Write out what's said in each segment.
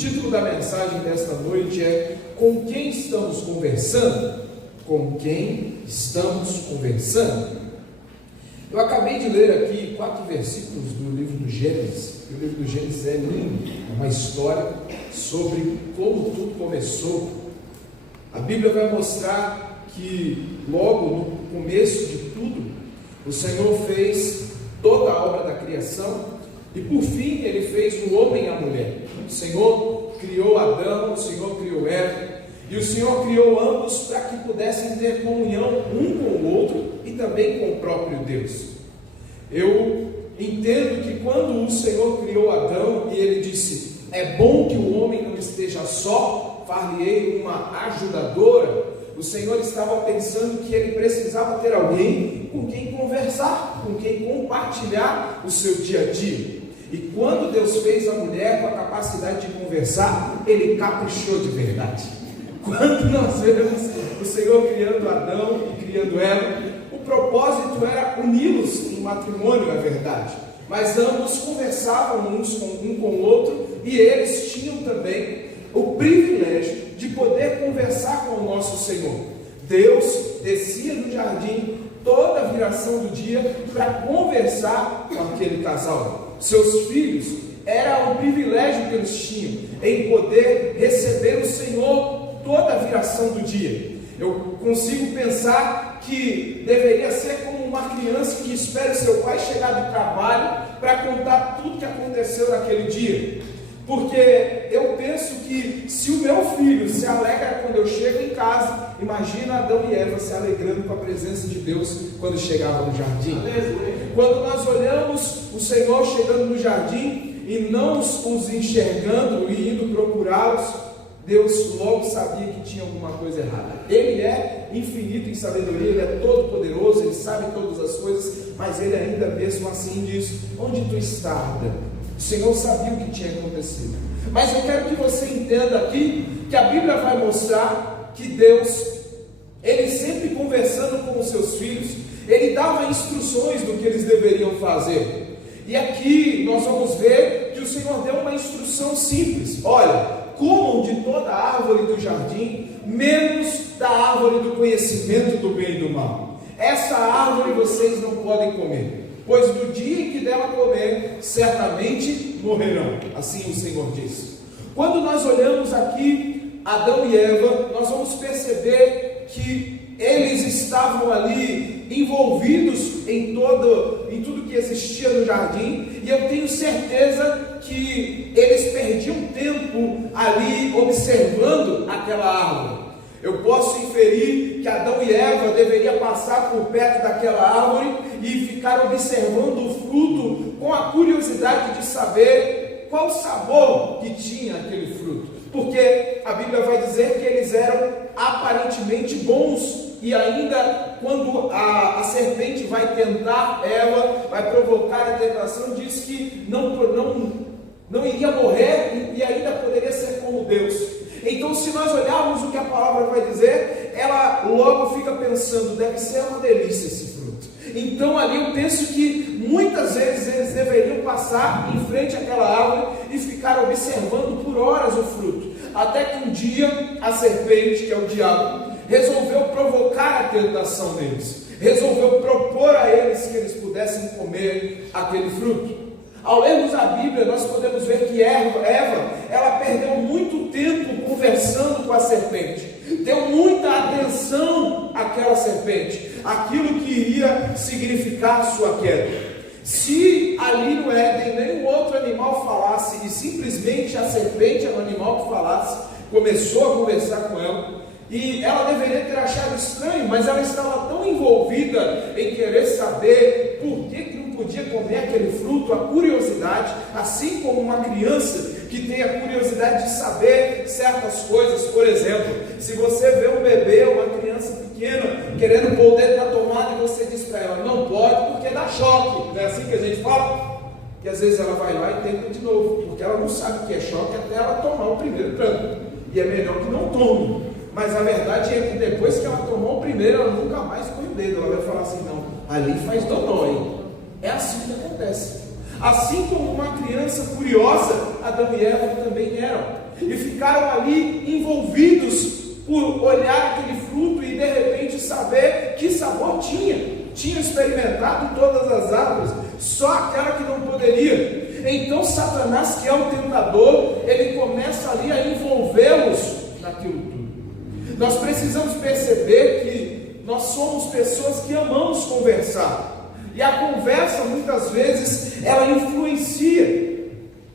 título da mensagem desta noite é: com quem estamos conversando? Com quem estamos conversando? Eu acabei de ler aqui 4 versículos do livro do Gênesis. O livro do Gênesis é lindo, é uma história sobre como tudo começou. A Bíblia vai mostrar que logo no começo de tudo, o Senhor fez toda a obra da criação e por fim Ele fez o homem e a mulher. O Senhor criou Adão, o Senhor criou Eva, e o Senhor criou ambos para que pudessem ter comunhão um com o outro e também com o próprio Deus. Eu entendo que quando o Senhor criou Adão e Ele disse: é bom que o homem não esteja só, far-lhe-ei uma ajudadora, o Senhor estava pensando que ele precisava ter alguém com quem conversar, com quem compartilhar o seu dia a dia. E quando Deus fez a mulher com a capacidade de conversar, Ele caprichou de verdade. Quando nós vemos o Senhor criando Adão e criando Eva, o propósito era uni-los em matrimônio, é verdade, mas ambos conversavam um com o outro, e eles tinham também o privilégio de poder conversar com o nosso Senhor. Deus descia no jardim toda a viração do dia para conversar com aquele casal. Seus filhos, era um privilégio que eles tinham em poder receber o Senhor toda a viração do dia. Eu consigo pensar que deveria ser como uma criança que espera seu pai chegar do trabalho para contar tudo que aconteceu naquele dia. Porque eu penso que se o meu filho se alegra quando eu chego em casa, imagina Adão e Eva se alegrando com a presença de Deus quando chegava no jardim. Quando nós olhamos o Senhor chegando no jardim e não os enxergando e indo procurá-los, Deus logo sabia que tinha alguma coisa errada. Ele é infinito em sabedoria, Ele é todo poderoso, Ele sabe todas as coisas, mas Ele ainda mesmo assim diz: onde tu estás, Adão? O Senhor sabia o que tinha acontecido. Mas eu quero que você entenda aqui que a Bíblia vai mostrar que Deus, Ele sempre conversando com os seus filhos, Ele dava instruções do que eles deveriam fazer. E aqui nós vamos ver que o Senhor deu uma instrução simples: olha, comam de toda a árvore do jardim, menos da árvore do conhecimento do bem e do mal. Essa árvore vocês não podem comer, pois do dia em que dela comer, certamente morrerão. Assim o Senhor disse. Quando nós olhamos aqui Adão e Eva, nós vamos perceber que eles estavam ali envolvidos em tudo que existia no jardim, e eu tenho certeza que eles perdiam tempo ali observando aquela árvore. Eu posso inferir que Adão e Eva deveriam passar por perto daquela árvore e ficar observando o fruto com a curiosidade de saber qual o sabor que tinha aquele fruto, porque a Bíblia vai dizer que eles eram aparentemente bons. E ainda quando a serpente vai tentar Eva, vai provocar a tentação, diz que não iria morrer e ainda poderia ser como Deus. Então, se nós olharmos o que a palavra vai dizer, ela logo fica pensando: deve ser uma delícia esse fruto. Então ali eu penso que muitas vezes eles deveriam passar em frente àquela árvore e ficar observando por horas o fruto, até que um dia a serpente, que é o diabo, resolveu provocar a tentação deles, resolveu propor a eles que eles pudessem comer aquele fruto. Ao lermos a Bíblia, nós podemos ver que Eva, ela perdeu muito tempo conversando com a serpente, deu muita atenção àquela serpente, aquilo que iria significar sua queda. Se ali no Éden nenhum outro animal falasse, e simplesmente a serpente era o animal que falasse, começou a conversar com ela, e ela deveria ter achado estranho, mas ela estava tão envolvida em querer saber por que não podia comer aquele fruto, a curiosidade, assim como uma criança que tem a curiosidade de saber certas coisas. Por exemplo, se você vê um bebê, uma criança pequena, querendo pôr o dedo na tomada, e você diz para ela: não pode, porque dá choque. Não é assim que a gente fala? E às vezes ela vai lá e tenta de novo, porque ela não sabe o que é choque até ela tomar o primeiro tranco, e é melhor que não tome. Mas a verdade é que depois que ela tomou o primeiro, ela nunca mais põe o dedo. Ela vai falar assim: não, ali faz dodói. É assim que acontece. Assim como uma criança curiosa, Adão e Eva também eram, e ficaram ali envolvidos por olhar aquele fruto e de repente saber que sabor tinha. Tinha experimentado todas as árvores, só aquela que não poderia. Então Satanás, que é o tentador, ele começa ali a envolvê-los naquilo tudo. Nós precisamos perceber que nós somos pessoas que amamos conversar, e a conversa muitas vezes ela influencia.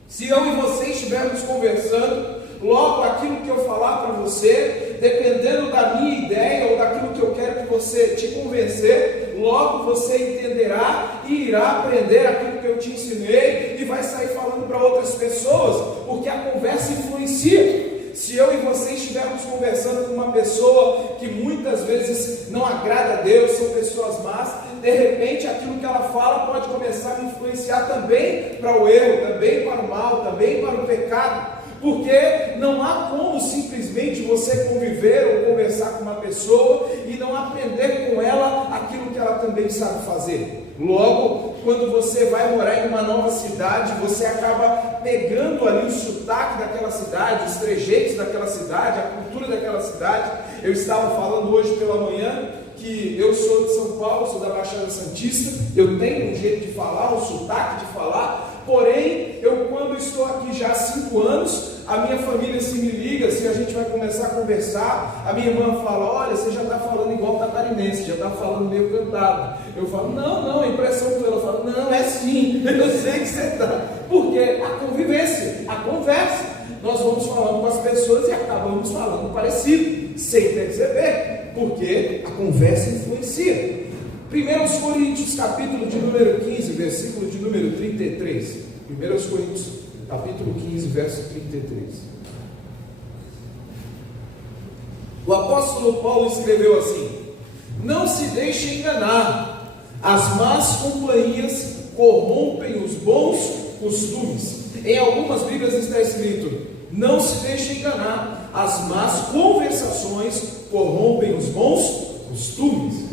Se eu e você estivermos conversando, logo aquilo que eu falar para você, dependendo da minha ideia ou daquilo que eu quero que você te convencer, logo você entenderá e irá aprender aquilo que eu te ensinei e vai sair falando para outras pessoas, porque a conversa influencia. Se eu e você estivermos conversando com uma pessoa que muitas vezes não agrada a Deus, são pessoas más, de repente aquilo que ela fala pode começar a me influenciar também para o erro, também para o mal, também para o pecado. Porque não há como simplesmente você conviver ou conversar com uma pessoa e não aprender com ela aquilo que ela também sabe fazer. Logo, quando você vai morar em uma nova cidade, você acaba pegando ali o sotaque daquela cidade, os trejeitos daquela cidade, a cultura daquela cidade. Eu estava falando hoje pela manhã que eu sou de São Paulo, sou da Baixada Santista, eu tenho um jeito de falar, um sotaque de falar, porém, eu quando estou aqui já há 5 anos, a minha família se me liga, se a gente vai começar a conversar, a minha irmã fala, olha, você já está falando igual catarinense, já está falando meio cantado. Eu falo, não, a impressão que ela fala, não, é sim, eu sei que você está. Porque a convivência, a conversa, nós vamos falando com as pessoas e acabamos falando parecido, sem perceber, porque a conversa influencia. 1 Coríntios, capítulo de número 15, versículo de número 33. 1 Coríntios, capítulo 15, verso 33. O apóstolo Paulo escreveu assim: não se deixe enganar, as más companhias corrompem os bons costumes. Em algumas Bíblias está escrito: não se deixe enganar, as más conversações corrompem os bons costumes.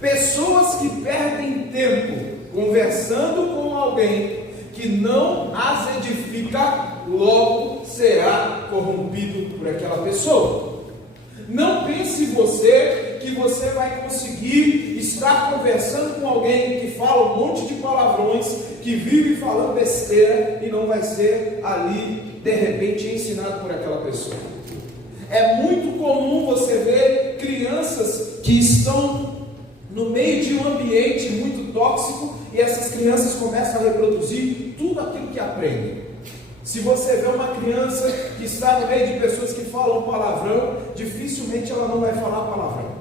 Pessoas que perdem tempo conversando com alguém que não as edifica, logo será corrompido por aquela pessoa. Não pense você que você vai conseguir estar conversando com alguém que fala um monte de palavrões, que vive falando besteira e não vai ser ali, de repente, ensinado por aquela pessoa. É muito comum você ver crianças que estão no meio de um ambiente muito tóxico e essas crianças começam a reproduzir tudo aquilo que aprendem. Se você vê uma criança que está no meio de pessoas que falam palavrão, dificilmente ela não vai falar palavrão.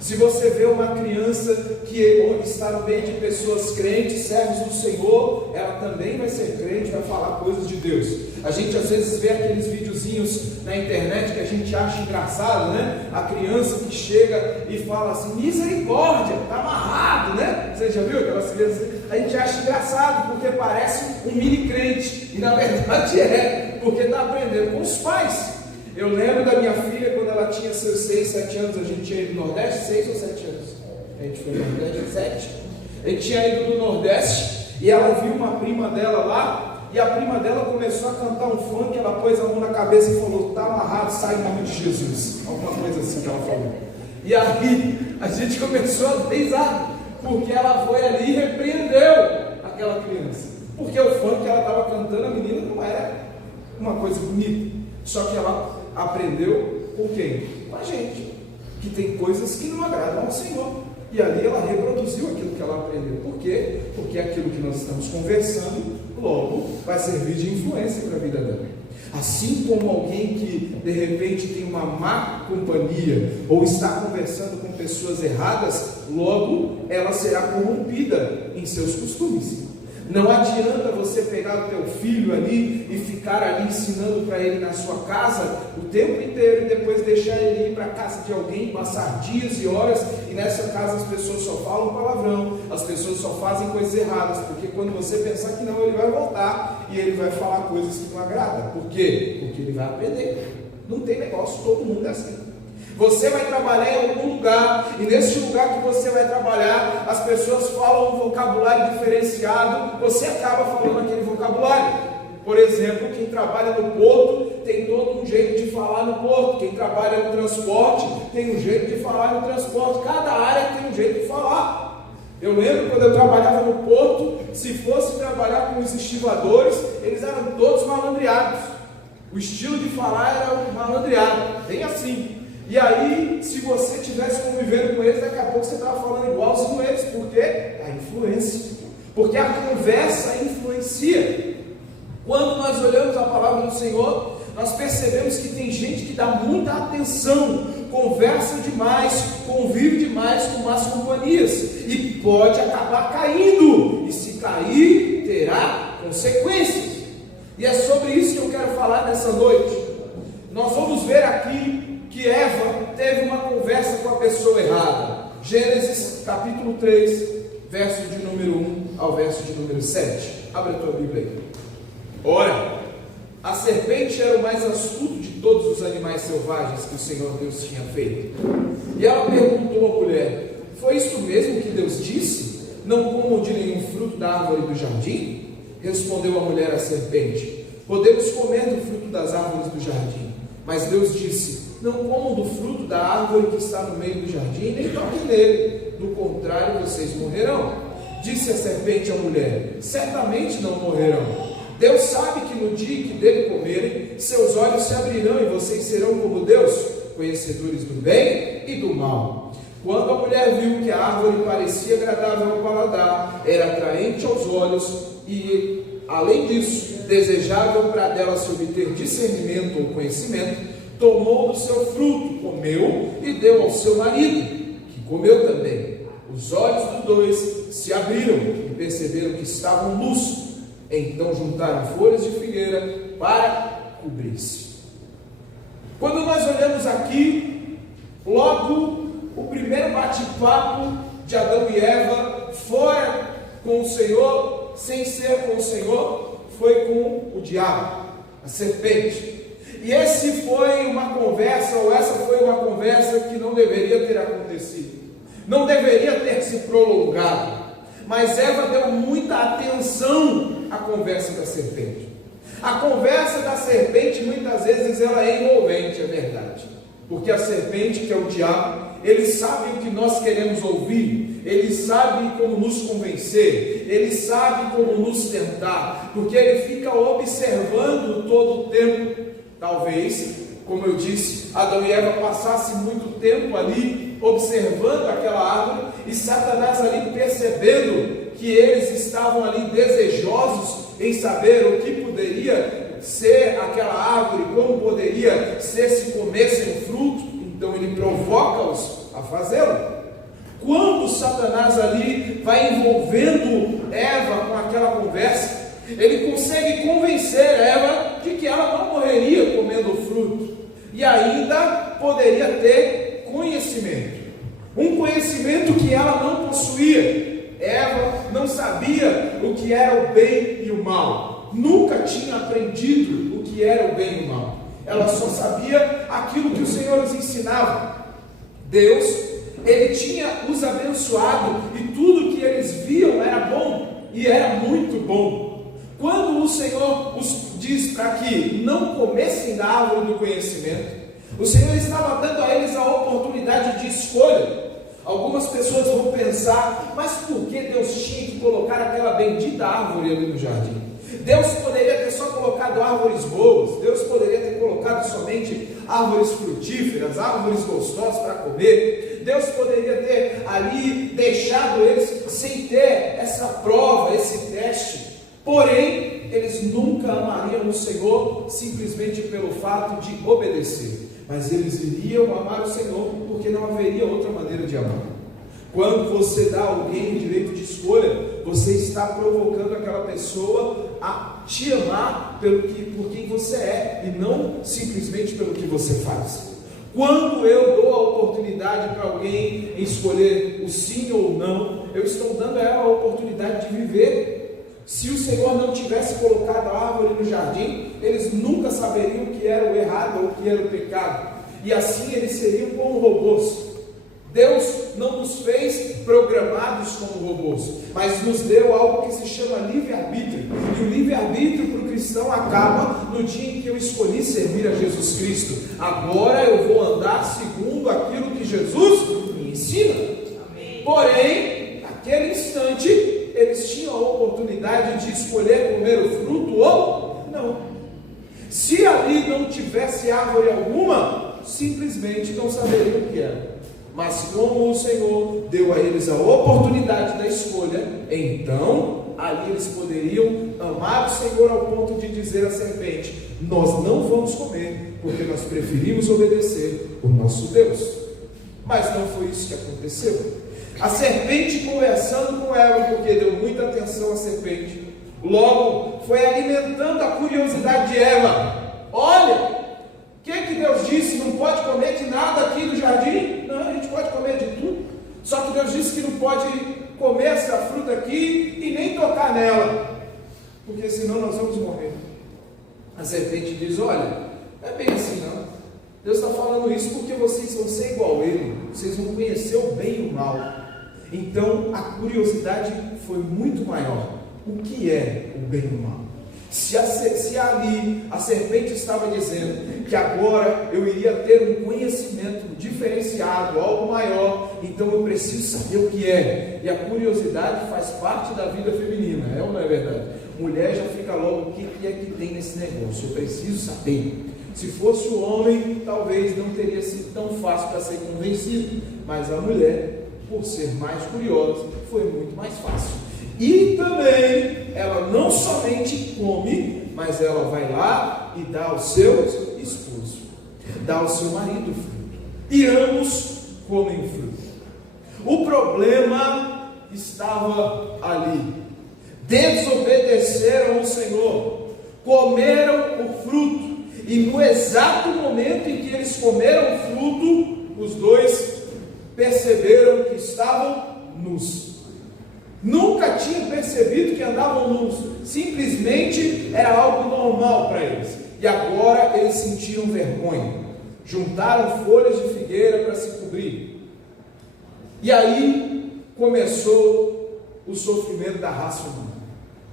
Se você vê uma criança que está no meio de pessoas crentes, servos do Senhor, ela também vai ser crente, vai falar coisas de Deus. A gente às vezes vê aqueles videozinhos na internet que a gente acha engraçado, né? A criança que chega e fala assim, misericórdia, está amarrado, né? Você já viu aquelas crianças? A gente acha engraçado porque parece um mini crente, e na verdade é, porque está aprendendo com os pais. Eu lembro da minha filha, quando ela tinha seus 6, 7 anos, a gente tinha ido no Nordeste, 6 ou 7 anos? A gente foi no Nordeste, 7. A gente tinha ido no Nordeste, e ela viu uma prima dela lá, e a prima dela começou a cantar um funk, ela pôs a mão na cabeça e falou, está amarrado, sai em nome de Jesus. Alguma coisa assim que ela falou. E aí, a gente começou a risar, porque ela foi ali e repreendeu aquela criança. Porque o funk que ela estava cantando, a menina não era uma coisa bonita. Só que ela aprendeu com quem? Com a gente, que tem coisas que não agradam ao Senhor. E ali ela reproduziu aquilo que ela aprendeu. Por quê? Porque aquilo que nós estamos conversando, logo, vai servir de influência para a vida dela. Assim como alguém que de repente tem uma má companhia, ou está conversando com pessoas erradas, logo ela será corrompida em seus costumes. Não adianta você pegar o teu filho ali e ficar ali ensinando para ele na sua casa o tempo inteiro e depois deixar ele ir para a casa de alguém, passar dias e horas, e nessa casa as pessoas só falam palavrão, as pessoas só fazem coisas erradas, porque quando você pensar que não, ele vai voltar e ele vai falar coisas que não agradam. Por quê? Porque ele vai aprender. Não tem negócio, todo mundo é assim. Você vai trabalhar em algum lugar, e nesse lugar que você vai trabalhar, as pessoas falam um vocabulário diferenciado, você acaba falando aquele vocabulário. Por exemplo, quem trabalha no porto tem todo um jeito de falar no porto, quem trabalha no transporte tem um jeito de falar no transporte, cada área tem um jeito de falar. Eu lembro quando eu trabalhava no porto, se fosse trabalhar com os estivadores, eles eram todos malandreados. O estilo de falar era malandreado, bem assim. E aí, se você estivesse convivendo com eles, daqui a pouco você estava falando igualzinho a eles. Por quê? A influência. Porque a conversa influencia. Quando nós olhamos a palavra do Senhor, nós percebemos que tem gente que dá muita atenção, conversa demais, convive demais com más companhias, e pode acabar caindo, e se cair, terá consequências. E é sobre isso que eu quero falar nessa noite. Nós vamos ver aqui que Eva teve uma conversa com a pessoa errada. Gênesis capítulo 3, verso de número 1 ao verso de número 7. Abre a tua Bíblia aí. Ora, a serpente era o mais astuto de todos os animais selvagens que o Senhor Deus tinha feito. E ela perguntou à mulher: foi isto mesmo que Deus disse? Não comam de nenhum fruto da árvore do jardim? Respondeu a mulher à serpente: podemos comer do fruto das árvores do jardim. Mas Deus disse: não comam do fruto da árvore que está no meio do jardim, nem toquem nele, do contrário vocês morrerão. Disse a serpente à mulher: certamente não morrerão. Deus sabe que no dia que dele comerem, seus olhos se abrirão e vocês serão como Deus, conhecedores do bem e do mal. Quando a mulher viu que a árvore parecia agradável ao paladar, era atraente aos olhos e, além disso, desejável para dela se obter discernimento ou conhecimento, tomou do seu fruto, comeu e deu ao seu marido, que comeu também. Os olhos dos dois se abriram e perceberam que estavam nus. Então juntaram folhas de figueira para cobrir-se. Quando nós olhamos aqui, logo o primeiro bate-papo de Adão e Eva, fora com o Senhor, sem ser com o Senhor, foi com o diabo, a serpente. E essa foi uma conversa que não deveria ter acontecido, não deveria ter se prolongado. Mas Eva deu muita atenção à conversa da serpente. A conversa da serpente, muitas vezes, ela é envolvente, é verdade. Porque a serpente, que é o diabo, ele sabe o que nós queremos ouvir, ele sabe como nos convencer, ele sabe como nos tentar, porque ele fica observando todo o tempo. Talvez, como eu disse, Adão e Eva passassem muito tempo ali observando aquela árvore, e Satanás ali percebendo que eles estavam ali desejosos em saber o que poderia ser aquela árvore, como poderia ser se comessem o fruto, então ele provoca-os a fazê-lo. Quando Satanás ali vai envolvendo Eva com aquela conversa, ele consegue convencer Eva de que ela não morreria comendo o fruto, e ainda poderia ter conhecimento, um conhecimento que ela não possuía. Eva não sabia o que era o bem e o mal, nunca tinha aprendido o que era o bem e o mal, ela só sabia aquilo que o Senhor nos ensinava. Deus, ele tinha os abençoado, e tudo que eles viam era bom, e era muito bom. Quando o Senhor os diz para que não comessem da árvore do conhecimento, o Senhor estava dando a eles a oportunidade de escolha. Algumas pessoas vão pensar: mas por que Deus tinha que colocar aquela bendita árvore ali no jardim? Deus poderia ter só colocado árvores boas, Deus poderia ter colocado somente árvores frutíferas, árvores gostosas para comer. Deus poderia ter ali deixado eles sem ter essa prova, esse teste. Porém, eles nunca amariam o Senhor simplesmente pelo fato de obedecer, mas eles iriam amar o Senhor porque não haveria outra maneira de amar. Quando você dá a alguém o direito de escolha, você está provocando aquela pessoa a te amar por quem você é, e não simplesmente pelo que você faz. Quando eu dou a oportunidade para alguém escolher o sim ou o não, eu estou dando a ela a oportunidade de viver. Se o Senhor não tivesse colocado a árvore no jardim, eles nunca saberiam o que era o errado ou o que era o pecado. e assim eles seriam como robôs. Deus não nos fez programados como robôs, mas nos deu algo que se chama livre-arbítrio. E o livre-arbítrio para o cristão acaba no dia em que eu escolhi servir a Jesus Cristo. Agora eu vou andar segundo aquilo que Jesus me ensina. Amém. Porém, naquele instante, eles tinham a oportunidade de escolher comer o fruto ou não. Se ali não tivesse árvore alguma, simplesmente não saberiam o que era. Mas como o Senhor deu a eles a oportunidade da escolha, então ali eles poderiam amar o Senhor ao ponto de dizer à serpente: nós não vamos comer, porque nós preferimos obedecer o nosso Deus. Mas não foi isso que aconteceu. A serpente, conversando com Eva, porque deu muita atenção à serpente, logo foi alimentando a curiosidade de Eva. Olha, o que Deus disse? Não pode comer de nada aqui do jardim? Não, a gente pode comer de tudo. Só que Deus disse que não pode comer essa fruta aqui e nem tocar nela, porque senão nós vamos morrer. A serpente diz: olha, não é bem assim não. Deus está falando isso porque vocês vão ser igual a Ele. Vocês vão conhecer o bem e o mal. Então a curiosidade foi muito maior. O que é o bem e o mal? Se ali a serpente estava dizendo que agora eu iria ter um conhecimento diferenciado, algo maior, então eu preciso saber o que é. E a curiosidade faz parte da vida feminina, é ou não é verdade? Mulher já fica logo: o que é que tem nesse negócio? Eu preciso saber. Se fosse o homem, talvez não teria sido tão fácil para ser convencido, mas a mulher, por ser mais curiosa, foi muito mais fácil. E também, ela não somente come, mas ela vai lá e dá ao seu esposo, dá ao seu marido fruto, e ambos comem fruto. O problema estava ali: desobedeceram ao Senhor, comeram o fruto, e no exato momento em que eles comeram o fruto, os dois perceberam que estavam nus. Nunca tinham percebido que andavam nus, simplesmente era algo normal para eles. E agora eles sentiram vergonha, juntaram folhas de figueira para se cobrir. E aí começou o sofrimento da raça humana.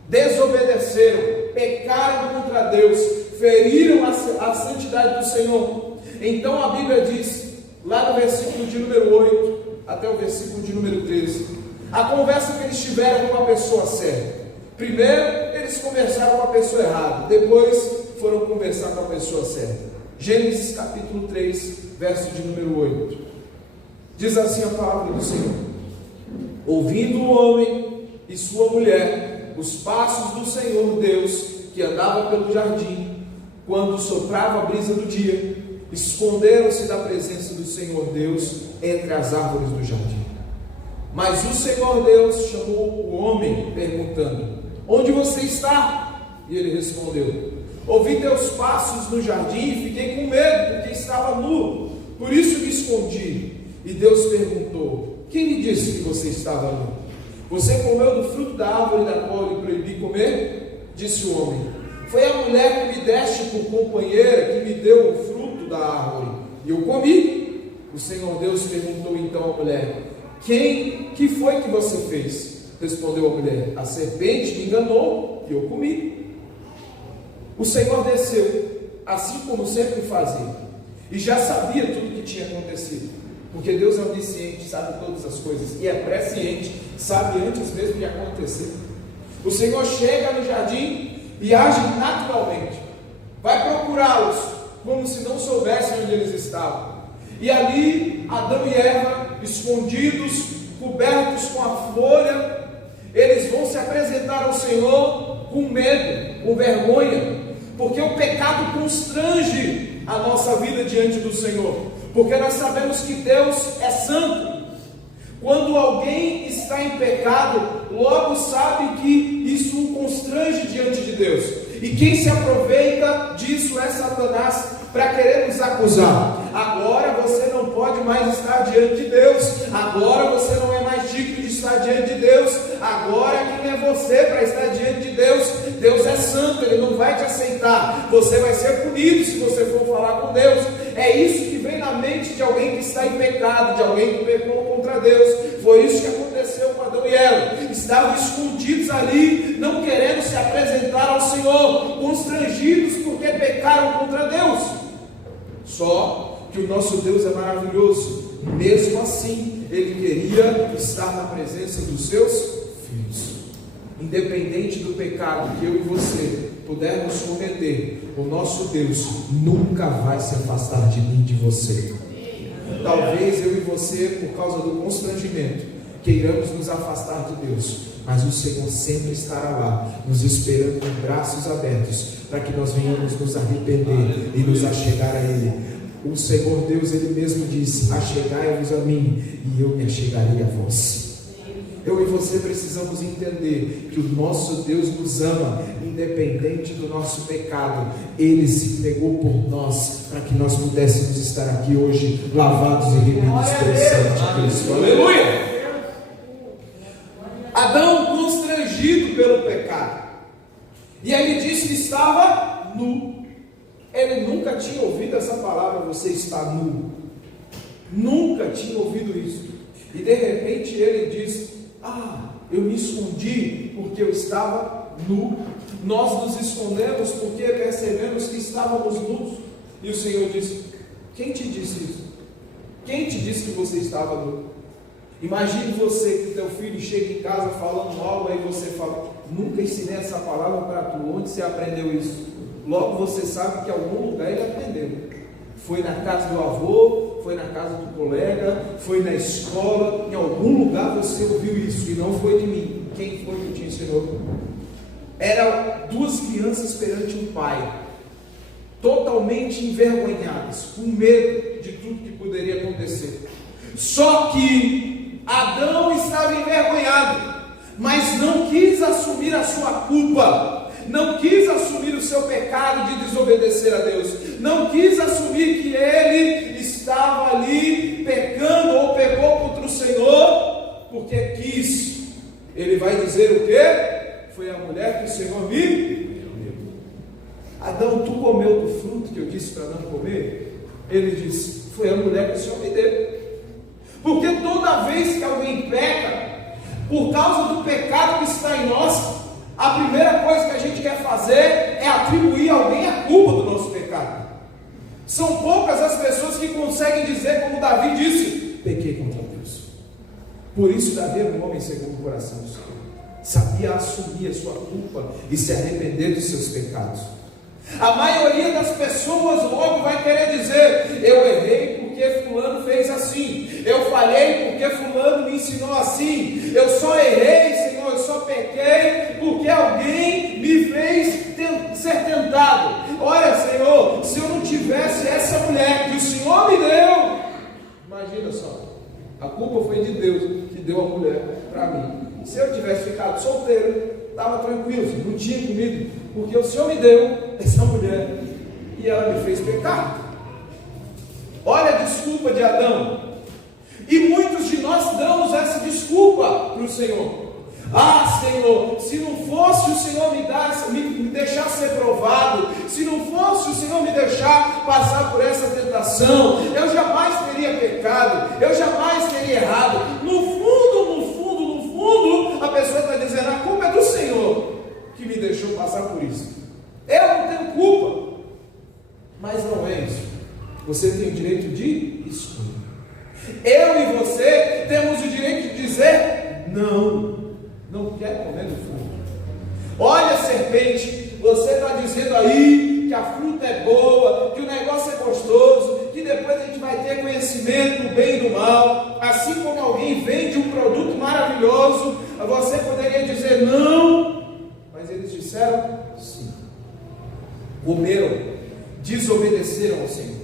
Desobedeceram, pecaram contra Deus, feriram a santidade do Senhor. Então a Bíblia diz, lá no versículo de número 8 até o versículo de número 13, a conversa que eles tiveram com a pessoa certa. Primeiro eles conversaram com a pessoa errada, depois foram conversar com a pessoa certa. Gênesis capítulo 3, verso de número 8, diz assim a palavra do Senhor: ouvindo o homem e sua mulher os passos do Senhor Deus, que andava pelo jardim, quando soprava a brisa do dia, esconderam-se da presença do Senhor Deus entre as árvores do jardim. Mas o Senhor Deus chamou o homem, perguntando: onde você está? E ele respondeu: ouvi teus passos no jardim e fiquei com medo, porque estava nu, por isso me escondi. E Deus perguntou: quem lhe disse que você estava nu? Você comeu do fruto da árvore da qual eu lhe proibi comer? Disse o homem: foi a mulher que me deste por companheira que me deu o fruto da árvore, e eu comi. O Senhor Deus perguntou então à mulher: que foi que você fez? Respondeu a mulher: a serpente me enganou e eu comi. O Senhor desceu, assim como sempre fazia, e já sabia tudo o que tinha acontecido, porque Deus é onisciente, sabe todas as coisas, e é presciente, sabe antes mesmo de acontecer. O Senhor chega no jardim e age naturalmente, vai procurá-los, como se não soubessem onde eles estavam. E ali, Adão e Eva, escondidos, cobertos com a folha, eles vão se apresentar ao Senhor com medo, com vergonha, porque o pecado constrange a nossa vida diante do Senhor, porque nós sabemos que Deus é santo. Quando alguém está em pecado, logo sabe que isso o constrange diante de Deus, e quem se aproveita disso é Satanás, para querer nos acusar. Agora você não pode mais estar diante de Deus, agora você não é mais digno de estar diante de Deus, agora quem é você para estar diante de Deus? Deus é santo, Ele não vai te aceitar apresentar. Você vai ser punido se você for falar com Deus. É isso que vem na mente de alguém que está em pecado, de alguém que pecou contra Deus. Foi isso que aconteceu com Adão e Eva. Estavam escondidos ali, não querendo se apresentar ao Senhor, constrangidos porque pecaram contra Deus. Só que o nosso Deus é maravilhoso. Mesmo assim, Ele queria estar na presença dos seus filhos. Independente do pecado que eu e você pudermos cometer, o nosso Deus nunca vai se afastar de mim e de você. Talvez eu e você, por causa do constrangimento, queiramos nos afastar de Deus, mas o Senhor sempre estará lá, nos esperando com braços abertos, para que nós venhamos nos arrepender e nos achegar a Ele. O Senhor Deus, Ele mesmo disse: achegai-vos a mim, e eu me achegarei a vós. Eu e você precisamos entender que o nosso Deus nos ama, independente do nosso pecado. Ele se entregou por nós, para que nós pudéssemos estar aqui hoje, lavados e remidos pelo sangue de Cristo. Aleluia! Adão constrangido pelo pecado, e ele disse que estava nu. Ele nunca tinha ouvido essa palavra: você está nu. Nunca tinha ouvido isso. E de repente ele diz: eu me escondi porque eu estava nu. Nós nos escondemos porque percebemos que estávamos nus. E o Senhor disse: quem te disse isso? Quem te disse que você estava nu? Imagine você que teu filho chega em casa falando algo, aí você fala: nunca ensinei essa palavra para tu. Onde você aprendeu isso? Logo você sabe que em algum lugar ele aprendeu. Foi na casa do avô, foi na casa do colega, foi na escola, em algum lugar você ouviu isso, e não foi de mim. Quem foi que te ensinou? Eram duas crianças perante um pai, totalmente envergonhadas, com medo de tudo que poderia acontecer. Só que Adão estava envergonhado, mas não quis assumir a sua culpa. Não quis assumir o seu pecado de desobedecer a Deus, não quis assumir que ele estava ali pecando ou pecou contra o Senhor, porque quis. Ele vai dizer o quê? Foi a mulher que o Senhor me deu. Adão, tu comeu do fruto que eu disse para não comer? Ele disse: foi a mulher que o Senhor me deu. Porque toda vez que alguém peca, por causa do pecado que está em nós, a primeira coisa que a gente quer fazer é atribuir a alguém a culpa do nosso pecado. São poucas as pessoas que conseguem dizer, como Davi disse: pequei contra Deus. Por isso Davi era um homem segundo o coração do Senhor. Sabia assumir a sua culpa e se arrepender dos seus pecados. A maioria das pessoas logo vai querer dizer: eu errei porque fulano fez assim, eu falhei porque fulano me ensinou assim, eu só errei, Senhor, eu só pequei porque alguém me fez ser tentado. Olha, Senhor, se eu não tivesse essa mulher que o Senhor me deu, imagina só, a culpa foi de Deus que deu a mulher para mim. Se eu tivesse ficado solteiro, estava tranquilo, não tinha comido, porque o Senhor me deu essa mulher e ela me fez pecar. Olha a desculpa de Adão. E muitos de nós damos essa desculpa para o Senhor. Senhor, se não fosse o Senhor me deixar ser provado, se não fosse o Senhor me deixar passar por essa tentação, eu jamais teria pecado, eu jamais teria errado. No fundo, a pessoa está dizendo: a culpa é do Senhor que me deixou passar por isso. Eu não tenho culpa. Mas não é isso. Você tem o direito de escolher. Eu e você temos o direito de dizer: não quero comer do fruto. Olha, serpente, você está dizendo aí que a fruta é boa, que o negócio é gostoso, que depois a gente vai ter conhecimento do bem e do mal. Assim como alguém vende um produto maravilhoso, você poderia dizer não, mas eles disseram sim. Comeram, desobedeceram ao Senhor.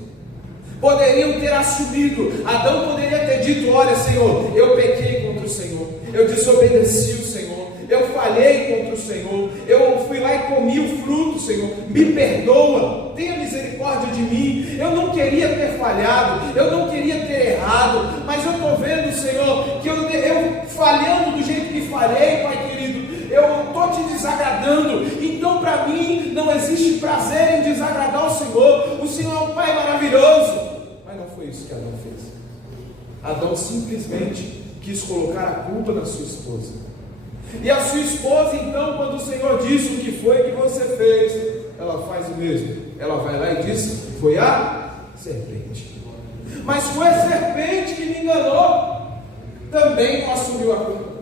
Poderiam ter assumido. Adão poderia ter dito: olha, Senhor, eu pequei contra o Senhor, eu desobedeci o Senhor, eu falhei contra o Senhor, eu fui lá e comi o fruto, Senhor, me perdoa, tenha misericórdia de mim. Eu não queria ter falhado, eu não queria ter errado, mas eu estou vendo, Senhor, que eu falhando do jeito que falhei, Pai querido, eu estou te desagradando. Então para mim não existe prazer em desagradar o Senhor. O Senhor é um Pai maravilhoso. Mas não foi isso que Adão fez. Adão simplesmente quis colocar a culpa na sua esposa. E a sua esposa, então, quando o Senhor disse o que foi que você fez, ela faz o mesmo. Ela vai lá e diz: foi a serpente. Mas foi a serpente que me enganou. Também não assumiu a culpa.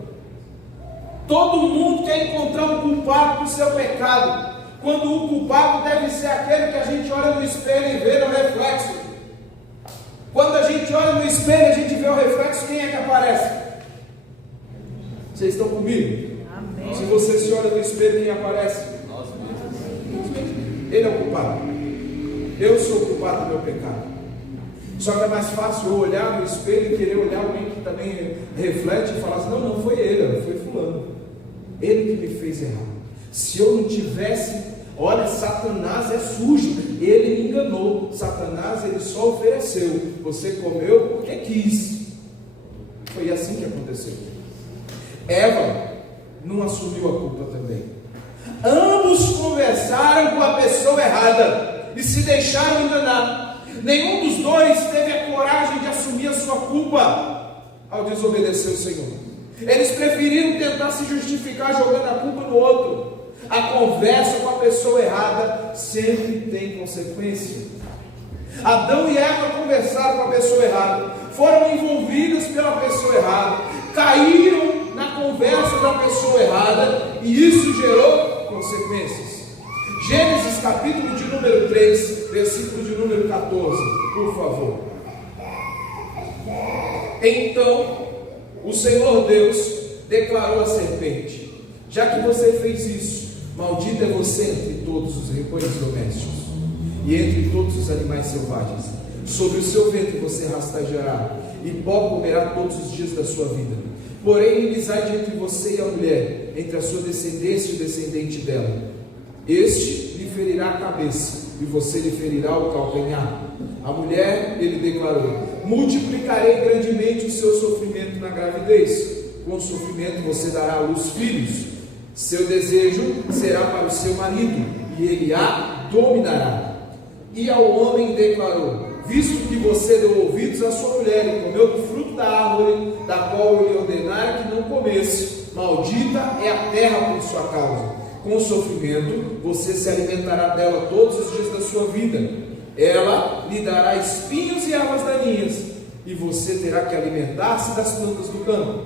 Todo mundo quer encontrar um culpado do seu pecado, quando o culpado deve ser aquele que a gente olha no espelho e vê no reflexo. Quando a gente olha no espelho, a gente vê o reflexo, quem é que aparece? Vocês estão comigo? Amém. Se você se olha no espelho, quem aparece? Nós mesmos. Ele é o culpado. Eu sou o culpado do meu pecado. Só que é mais fácil eu olhar no espelho e querer olhar alguém que também reflete e falar assim: não, não foi ele, foi fulano. Ele que me fez errar. Se eu não tivesse, olha, Satanás é sujo, ele me enganou. Satanás, ele só ofereceu, você comeu porque quis. Foi assim que aconteceu. Eva não assumiu a culpa também. Ambos conversaram com a pessoa errada e se deixaram enganar. Nenhum dos dois teve a coragem de assumir a sua culpa ao desobedecer o Senhor. Eles preferiram tentar se justificar jogando a culpa no outro. A conversa com a pessoa errada sempre tem consequência. Adão e Eva conversaram com a pessoa errada, foram envolvidos pela pessoa errada, caíram na conversa da pessoa errada, e isso gerou consequências. Gênesis capítulo de número 3, versículo de número 14, por favor. Então o Senhor Deus declarou à serpente: já que você fez isso, maldito é você entre todos os rebanhos domésticos e entre todos os animais selvagens. Sobre o seu ventre você rastejará, e pó comerá todos os dias da sua vida. Porém, inimizade entre você e a mulher, entre a sua descendência e o descendente dela. Este lhe ferirá a cabeça, e você lhe ferirá o calcanhar. A mulher, ele declarou: multiplicarei grandemente o seu sofrimento na gravidez. Com o sofrimento você dará à luz filhos. Seu desejo será para o seu marido, e ele a dominará. E ao homem declarou: visto que você deu ouvidos à sua mulher e comeu do fruto da árvore, da qual eu lhe ordenara que não comesse, maldita é a terra por sua causa. Com o sofrimento você se alimentará dela todos os dias da sua vida. Ela lhe dará espinhos e ervas daninhas, e você terá que alimentar-se das plantas do campo.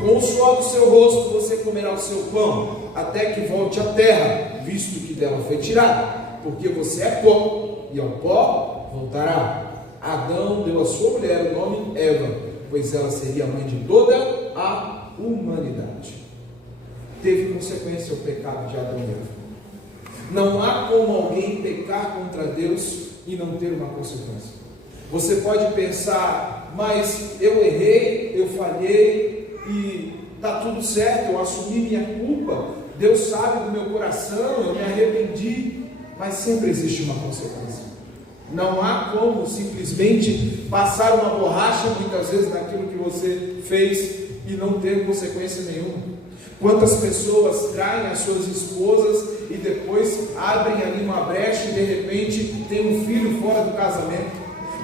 Com o suor do seu rosto você comerá o seu pão, até que volte à terra, visto que dela foi tirada, porque você é pó, e ao pó voltará. Adão deu à sua mulher o nome Eva, pois ela seria a mãe de toda a humanidade. Teve consequência o pecado de Adão e Eva. Não há como alguém pecar contra Deus e não ter uma consequência. Você pode pensar: mas eu errei, eu falhei e está tudo certo, eu assumi minha culpa, Deus sabe do meu coração, eu me arrependi. Mas sempre existe uma consequência. Não há como simplesmente passar uma borracha muitas vezes naquilo que você fez e não ter consequência nenhuma. Quantas pessoas traem as suas esposas e depois abrem ali uma brecha e de repente tem um filho fora do casamento?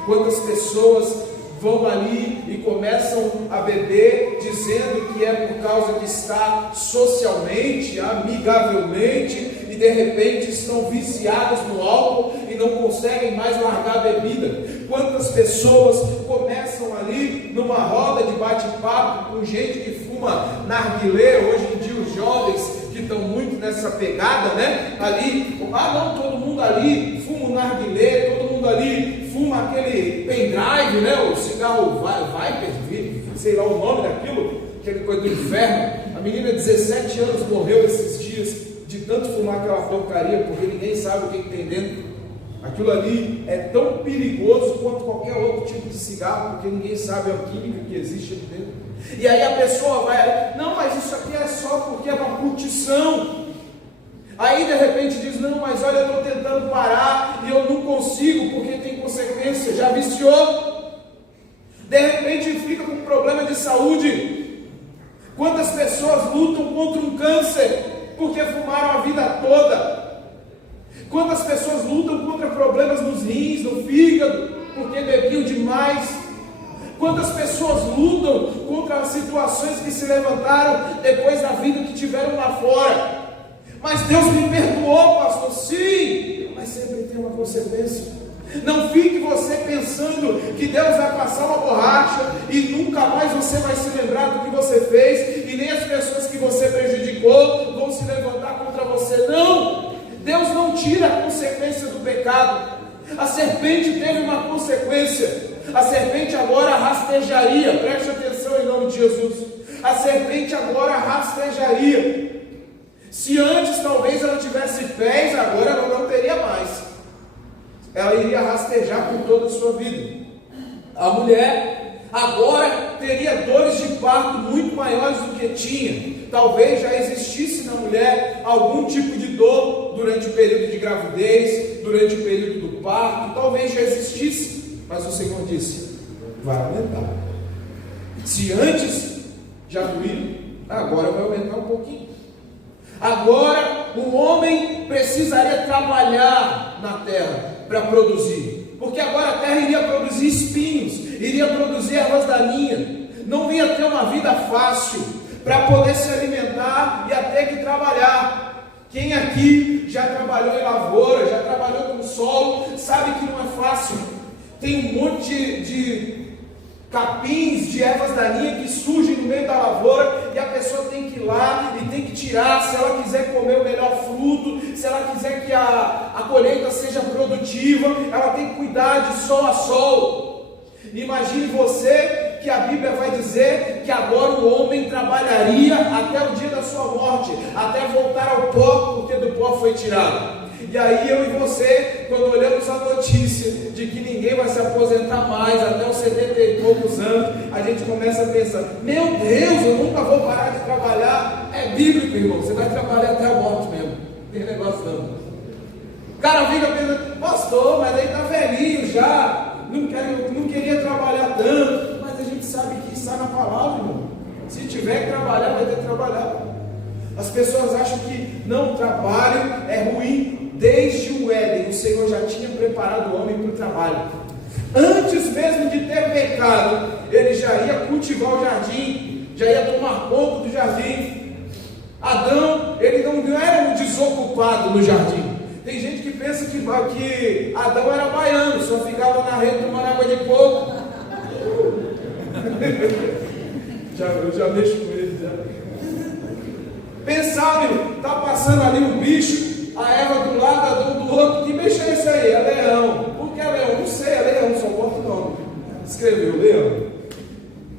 Quantas pessoas vão ali e começam a beber dizendo que é por causa que está socialmente, amigavelmente, e de repente estão viciadas no álcool e não conseguem mais largar a bebida? Quantas pessoas começam ali numa roda de bate-papo com gente que fuma narguilé? Hoje em dia os jovens que estão muito nessa pegada, né? Ali, não, todo mundo ali fuma o narguilé, todo mundo ali fuma aquele pendrive, né? O cigarro Viper, sei lá o nome daquilo, aquele coisa do inferno. A menina de 17 anos morreu esses dias de tanto fumar aquela porcaria, porque ninguém sabe o que tem dentro. Aquilo ali é tão perigoso quanto qualquer outro tipo de cigarro, porque ninguém sabe a química que existe ali dentro. E aí a pessoa vai: não, mas isso aqui é só porque é uma curtição. Aí de repente diz: não, mas olha, eu estou tentando parar e eu não consigo porque tem consequência, já viciou. De repente fica com problema de saúde. Quantas pessoas lutam contra um câncer porque fumaram a vida toda? Quantas pessoas lutam contra problemas nos rins, no fígado, porque bebiam demais? Quantas pessoas lutam contra as situações que se levantaram depois da vida que tiveram lá fora? Mas Deus me perdoou, pastor. Sim, mas sempre tem uma consequência. Não fique você pensando que Deus vai passar uma borracha e nunca mais você vai se lembrar do que você fez, e nem as pessoas que você prejudicou vão se levantar contra você. Não! Deus não tira a consequência do pecado. A serpente teve uma consequência. A serpente agora rastejaria. Preste atenção em nome de Jesus. A serpente agora rastejaria. Se antes talvez ela tivesse pés, agora ela não teria mais. Ela iria rastejar por toda a sua vida. A mulher agora teria dores de parto muito maiores do que tinha. Talvez já existisse na mulher algum tipo de dor durante o período de gravidez, durante o período do parto, talvez já existisse, mas o Senhor disse: vai aumentar. Se antes já doía, agora vai aumentar um pouquinho. Agora o homem precisaria trabalhar na terra para produzir, porque agora a terra iria produzir espinhos, iria produzir ervas daninhas, não ia ter uma vida fácil para poder se alimentar, ia ter que trabalhar. Quem aqui já trabalhou em lavoura, já trabalhou com solo, sabe que não é fácil. Tem um monte de capins, de ervas daninhas que surgem no meio da lavoura, e a pessoa tem que ir lá e tem que tirar, se ela quiser comer o melhor fruto, se ela quiser que a colheita seja produtiva, ela tem que cuidar de sol a sol. Imagine você que a Bíblia vai dizer que agora o homem trabalharia até o dia da sua morte, até voltar ao pó, porque do pó foi tirado. E aí eu e você, quando olhamos a notícia de que ninguém vai se aposentar mais até os 70 e poucos anos, a gente começa a pensar: meu Deus, eu nunca vou parar de trabalhar. É bíblico, irmão, você vai trabalhar até a morte mesmo, não tem negócio não. O cara fica pensando: pastor, mas aí está velhinho já, não queria trabalhar tanto. Mas a gente sabe que isso está na palavra, irmão. Se tiver que trabalhar, vai ter que trabalhar. As pessoas acham que não, trabalho é ruim. Desde o Éden, o Senhor já tinha preparado o homem para o trabalho. Antes mesmo de ter pecado, ele já ia cultivar o jardim, já ia tomar conta do jardim. Adão, ele não era um desocupado no jardim. Tem gente que pensa que Adão era baiano, só ficava na rede tomando água de coco. Eu já mexo com ele já. Pensar, está passando ali um bicho, a Eva do lado, a do outro, que bicho é esse aí? É leão. Por que é leão? Não sei, é leão, só bota o nome. Escreveu, leão.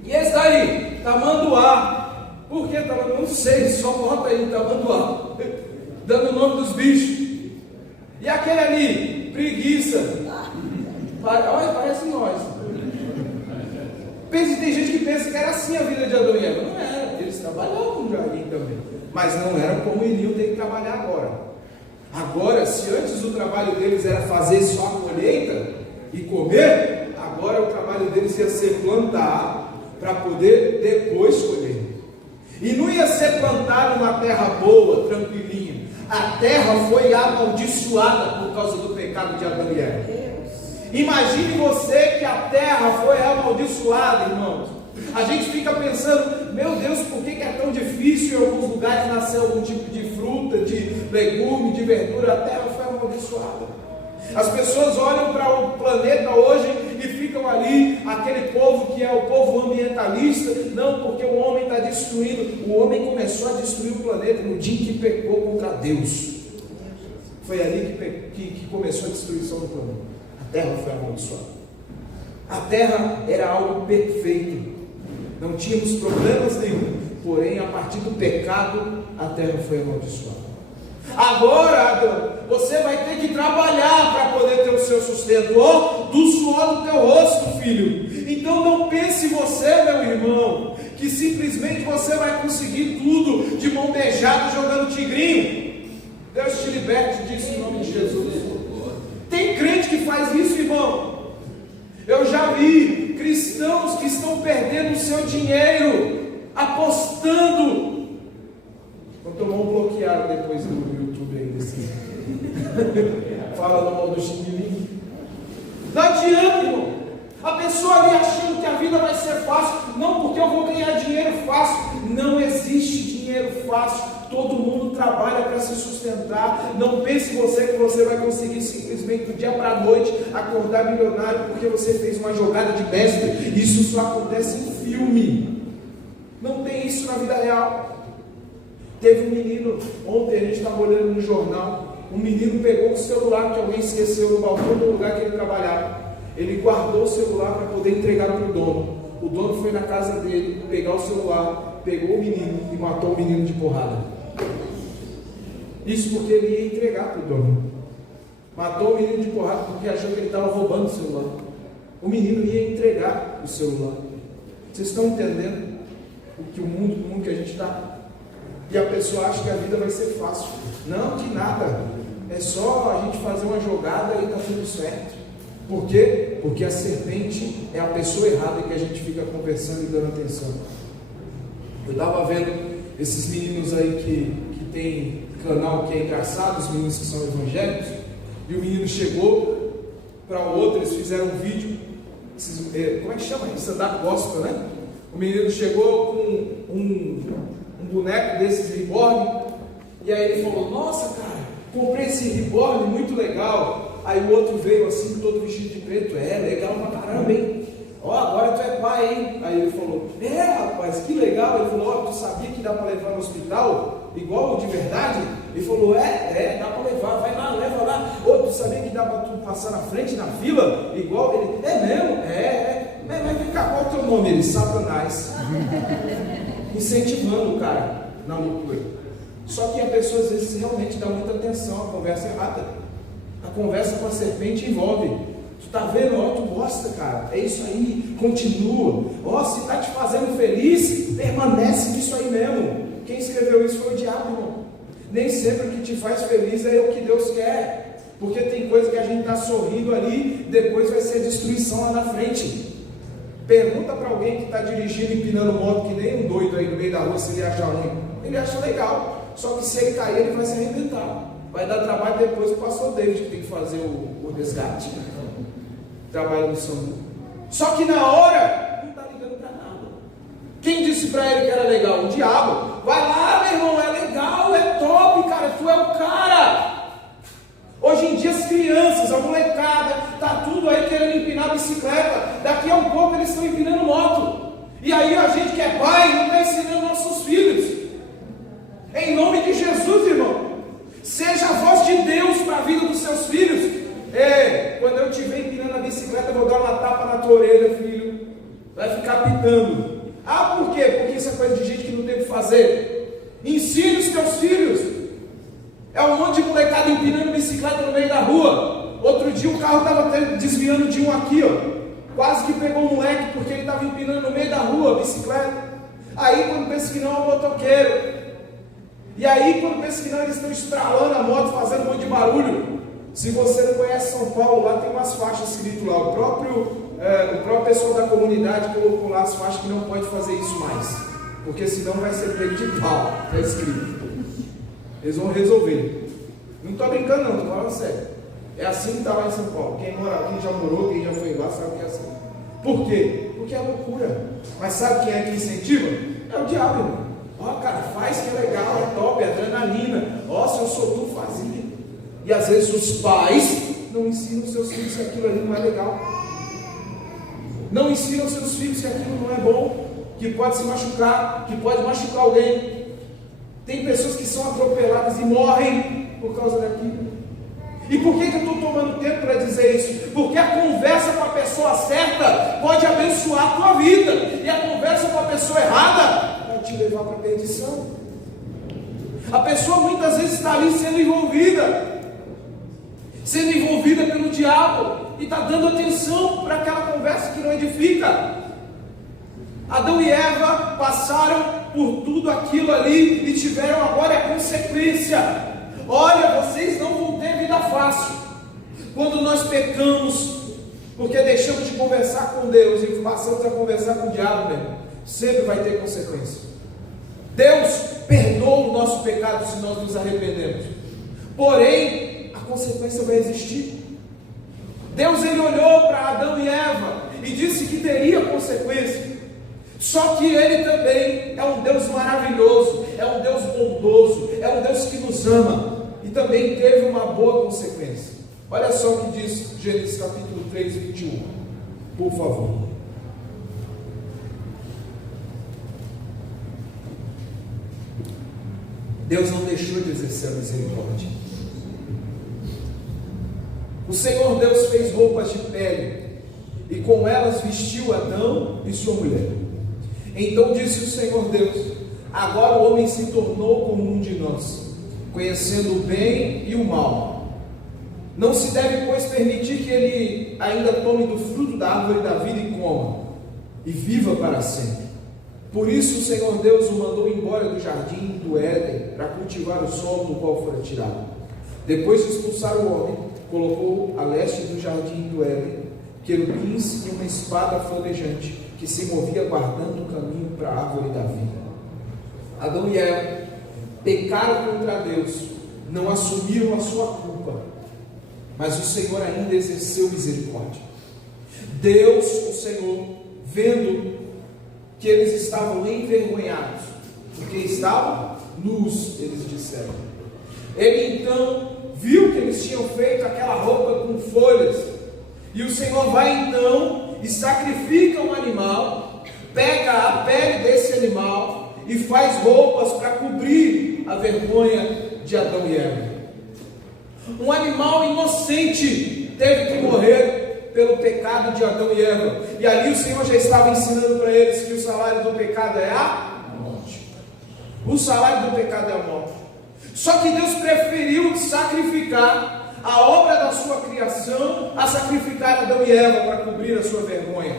E esse daí? Tamanduá. Por que tamanduá? Não sei, só bota aí, tamanduá. Dando o nome dos bichos. E aquele ali? Preguiça. Olha, parece nós. Tem gente que pensa que era assim a vida de Adão e Eva. Não era, eles trabalhavam no jardim também. Mas não era como iriam ter que trabalhar agora. Agora, se antes o trabalho deles era fazer só a colheita e comer, agora o trabalho deles ia ser plantar para poder depois colher. E não ia ser plantado numa terra boa, tranquilinha. A terra foi amaldiçoada por causa do pecado de Adão e Eva. Imagine você que a terra foi amaldiçoada, irmãos. A gente fica pensando: meu Deus, por que é tão difícil em alguns lugares nascer algum tipo de fruta, de legume, de verdura? A terra foi amaldiçoada. As pessoas olham para o planeta hoje e ficam ali, aquele povo que é o povo ambientalista. Não, porque o homem está destruindo. O homem começou a destruir o planeta no dia que pecou contra Deus. Foi ali que começou a destruição do planeta. A terra foi amaldiçoada. A terra era algo perfeito, não tínhamos problemas nenhum. Porém, a partir do pecado, a terra foi amaldiçoada. Agora, Adão, você vai ter que trabalhar para poder ter o seu sustento, do suor do teu rosto, filho. Então não pense você, meu irmão, que simplesmente você vai conseguir tudo de mão beijada jogando tigrinho. Deus te liberte disso em nome de Jesus. Tem crente que faz isso, irmão. Eu já vi cristãos que estão perdendo o seu dinheiro apostando. Vou tomar um bloqueado depois do YouTube aí desse. Fala no mal do Ximilim. Não adianta, irmão. A pessoa ali achando que a vida vai ser fácil. Não, porque eu vou ganhar dinheiro fácil. Não existe dinheiro fácil. Todo mundo trabalha para se sustentar. Não pense você que você vai conseguir simplesmente do dia para a noite acordar milionário porque você fez uma jogada de mestre. Isso só acontece em filme. Não tem isso na vida real. Teve um menino, ontem a gente estava olhando no jornal, um menino pegou o celular que alguém esqueceu no balcão do lugar que ele trabalhava. Ele guardou o celular para poder entregar para o dono. O dono foi na casa dele pegar o celular, pegou o menino e matou o menino de porrada. Isso porque ele ia entregar para o dono. Matou o menino de porrada porque achou que ele estava roubando o celular. O menino ia entregar o celular. Vocês estão entendendo o mundo que a gente está? E a pessoa acha que a vida vai ser fácil. Não, que nada. É só a gente fazer uma jogada e está tudo certo. Por quê? Porque a serpente é a pessoa errada que a gente fica conversando e dando atenção. Eu estava vendo esses meninos aí que tem canal que é engraçado, os meninos que são evangélicos, e o menino chegou para o outro, eles fizeram um vídeo, como é que chama? Stand-up gospel, né? O menino chegou com um boneco desses reborn, e aí ele falou: nossa, cara, comprei esse reborn muito legal. Aí o outro veio assim, todo vestido de preto. É, legal pra caramba, hein? Ó, agora tu é pai, hein? Aí ele falou: é, rapaz, que legal. Ele falou: ó, tu sabia que dá pra levar no hospital? Igual de verdade? Ele falou: dá pra levar, vai lá, leva lá. Ô, tu sabia que dá pra tu passar na frente, na fila? Igual ele, é mesmo? Mas vem cá, qual é o teu nome? Ele: Satanás. Incentivando o cara na loucura. Só que a pessoa às vezes realmente dá muita atenção à conversa errada. A conversa com a serpente envolve: tu tá vendo? Ó, tu gosta, cara, é isso aí, continua. Ó, se tá te fazendo feliz, permanece nisso aí mesmo. Quem escreveu isso foi o diabo, irmão. Nem sempre o que te faz feliz é o que Deus quer, porque tem coisa que a gente está sorrindo ali, depois vai ser destruição lá na frente. Pergunta para alguém que está dirigindo, empinando moto que nem um doido aí no meio da rua, se ele acha ruim. Ele acha legal, só que se ele cair, ele vai se arrebentar. Vai dar trabalho depois para o pastor David, que tem que fazer o resgate. Trabalho no SAMU. Só que na hora, não está ligando para nada. Quem disse para ele que era legal? O diabo. Vai lá, meu irmão, é legal, é top, cara, tu é o cara. Hoje em dia as crianças, a molecada, está tudo aí querendo empinar bicicleta. Daqui a um pouco eles estão empinando moto. E aí a gente que é pai não está ensinando nossos filhos. Em nome de Jesus, irmão, seja a voz de Deus para a vida dos seus filhos. Quando eu estiver empinando a bicicleta, eu vou dar uma tapa na tua orelha, filho. Vai ficar pitando. Ah, por quê? Porque isso é coisa de gente que não tem o que fazer. Ensine os teus filhos. É um monte de molecada empinando bicicleta no meio da rua. Outro dia o carro estava desviando de um aqui, ó. Quase que pegou um moleque porque ele estava empinando no meio da rua a bicicleta. Aí quando pensa que não, é um motoqueiro. E aí quando pensa que não, eles estão estralando a moto, fazendo um monte de barulho. Se você não conhece São Paulo, lá tem umas faixas escritas lá. O próprio pessoal da comunidade colocou lá as faixas que não pode fazer isso mais. Porque senão vai ser pego de pau. Está escrito. Eles vão resolver. Não estou brincando não, estou falando sério. É assim que está lá em São Paulo. Quem já morou, quem já foi lá, sabe que é assim. Por quê? Porque é loucura. Mas sabe quem é que incentiva? É o diabo, irmão. Ó, cara, faz que é legal, é top, é adrenalina. Ó, se eu sou tu, fazia. E às vezes os pais não ensinam seus filhos que aquilo ali não é legal. Não ensinam seus filhos que aquilo não é bom, que pode se machucar, que pode machucar alguém. Tem pessoas que são atropeladas e morrem por causa daquilo. E por que eu estou tomando tempo para dizer isso? Porque a conversa com a pessoa certa pode abençoar a tua vida, e a conversa com a pessoa errada vai te levar para a perdição. A pessoa muitas vezes está ali sendo envolvida pelo diabo, e está dando atenção para aquela conversa que não edifica. Adão e Eva passaram por tudo aquilo ali e tiveram agora a consequência. Olha, vocês não vão ter vida fácil. Quando nós pecamos, porque deixamos de conversar com Deus e passamos a conversar com o diabo, sempre vai ter consequência. Deus perdoa o nosso pecado se nós nos arrependemos. Porém, a consequência consequência vai existir. Deus ele olhou para Adão e Eva e disse que teria consequência. Só que ele também é um Deus maravilhoso, é um Deus bondoso, é um Deus que nos ama e também teve uma boa consequência. Olha só o que diz Gênesis capítulo 3, 21, por favor. Deus não deixou de exercer a misericórdia. O Senhor Deus fez roupas de pele e com elas vestiu Adão e sua mulher. Então disse o Senhor Deus: agora o homem se tornou como um de nós, conhecendo o bem e o mal. Não se deve, pois, permitir que ele ainda tome do fruto da árvore da vida e coma, e viva para sempre. Por isso o Senhor Deus o mandou embora do jardim do Éden, para cultivar o solo do qual fora tirado. Depois de expulsar o homem, colocou a leste do jardim do Éden querubins e uma espada flamejante, que se movia guardando o caminho para a árvore da vida. Adão e Eva pecaram contra Deus, não assumiram a sua culpa, mas o Senhor ainda exerceu misericórdia. Deus, o Senhor, vendo que eles estavam envergonhados, porque estavam nus, eles disseram. Ele então viu que eles tinham feito aquela roupa com folhas, e o Senhor vai então e sacrifica um animal, pega a pele desse animal e faz roupas para cobrir a vergonha de Adão e Eva. Um animal inocente teve que morrer pelo pecado de Adão e Eva, e ali o Senhor já estava ensinando para eles que o salário do pecado é a morte. O salário do pecado é a morte. Só que Deus preferiu sacrificar a obra da sua criação a sacrificar Adão e Eva para cobrir a sua vergonha.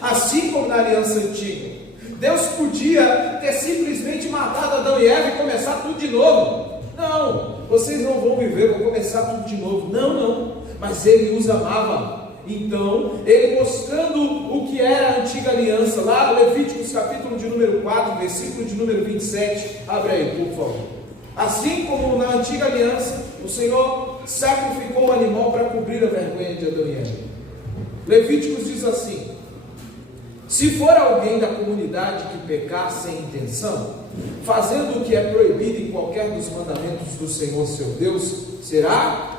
Assim como na aliança antiga, Deus podia ter simplesmente matado Adão e Eva e começar tudo de novo. Não, vocês não vão viver, vão começar tudo de novo. Não, mas Ele os amava. Então, Ele mostrando o que era a antiga aliança, lá no Levíticos capítulo de número 4, versículo de número 27, abre aí, por favor. Assim como na antiga aliança, o Senhor sacrificou o animal para cobrir a vergonha de Adão e Eva. Levíticos diz assim: se for alguém da comunidade que pecar sem intenção, fazendo o que é proibido em qualquer dos mandamentos do Senhor seu Deus, será?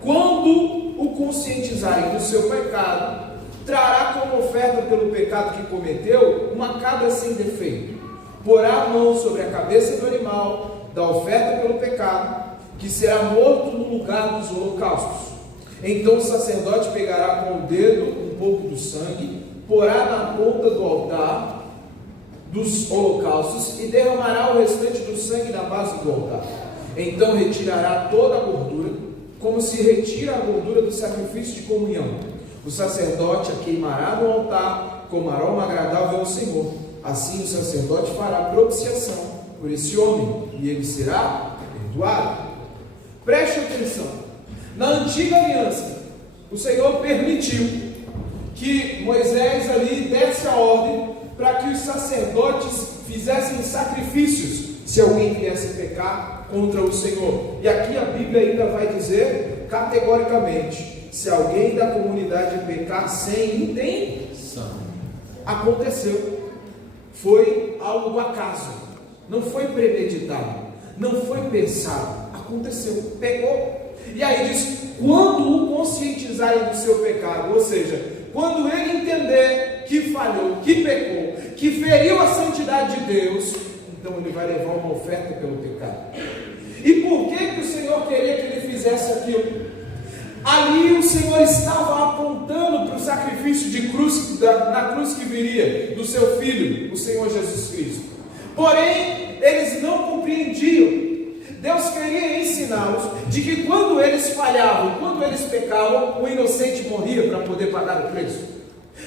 Quando o conscientizarem do seu pecado, trará como oferta pelo pecado que cometeu uma cabra sem defeito. Porá a mão sobre a cabeça do animal da oferta pelo pecado, que será morto no lugar dos holocaustos. Então o sacerdote pegará com o dedo um pouco do sangue, porá na ponta do altar dos holocaustos e derramará o restante do sangue na base do altar. Então retirará toda a gordura, como se retira a gordura do sacrifício de comunhão. O sacerdote a queimará no altar como aroma agradável ao Senhor. Assim o sacerdote fará propiciação por esse homem, e ele será perdoado. Preste atenção. Na antiga aliança, o Senhor permitiu que Moisés ali desse a ordem para que os sacerdotes fizessem sacrifícios se alguém viesse pecar contra o Senhor. E aqui a Bíblia ainda vai dizer categoricamente: se alguém da comunidade pecar sem intenção. Aconteceu. Foi algo do acaso, não foi premeditado, não foi pensado, aconteceu, pegou. E aí diz: quando o conscientizarem do seu pecado, ou seja, quando ele entender que falhou, que pecou, que feriu a santidade de Deus, então ele vai levar uma oferta pelo pecado. E por que o Senhor queria que ele fizesse aquilo? Ali o Senhor estava apontando para o sacrifício de cruz, na cruz que viria, do seu Filho, o Senhor Jesus Cristo. Porém, eles não compreendiam. Deus queria ensiná-los de que quando eles falhavam, quando eles pecavam, o inocente morria para poder pagar o preço.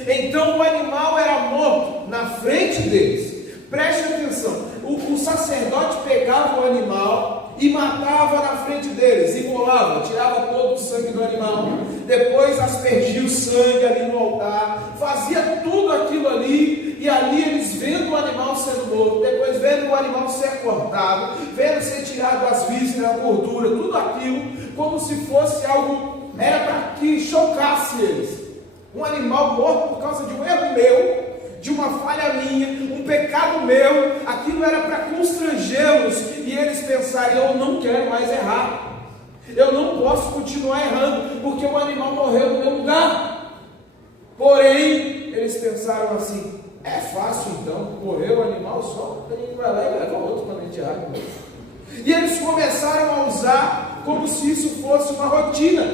Então o animal era morto na frente deles. Preste atenção, o sacerdote pegava o animal e matava na frente deles, imolava, tirava todo o sangue do animal, depois aspergia o sangue ali no altar, fazia tudo aquilo ali e ali eles vendo o animal sendo morto, depois vendo o animal ser cortado, vendo ser tirado as vísceras, a gordura, tudo aquilo, como se fosse algo, era para que chocasse eles. Um animal morto por causa de um erro meu, de uma falha minha, um pecado meu, aquilo era para constrangê-los, e eles pensarem: eu não quero mais errar, eu não posso continuar errando, porque o animal morreu no meu lugar. Porém, eles pensaram assim: é fácil então, morreu o animal, só a gente vai lá e leva outro para a gente errar. E eles começaram a usar como se isso fosse uma rotina,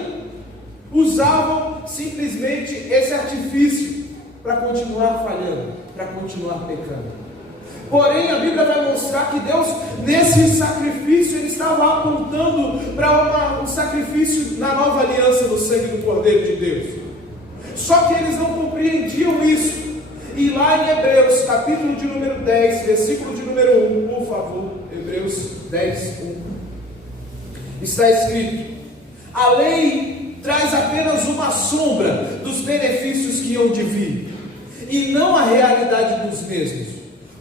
usavam simplesmente esse artifício para continuar falhando, para continuar pecando. Porém, a Bíblia vai mostrar que Deus, nesse sacrifício, Ele estava apontando para um sacrifício na nova aliança no sangue do Cordeiro de Deus. Só que eles não compreendiam isso. E lá em Hebreus, capítulo de número 10, versículo de número 1, por favor, Hebreus 10, 1, está escrito: a lei traz apenas uma sombra dos benefícios que hão de vir, e não a realidade dos mesmos.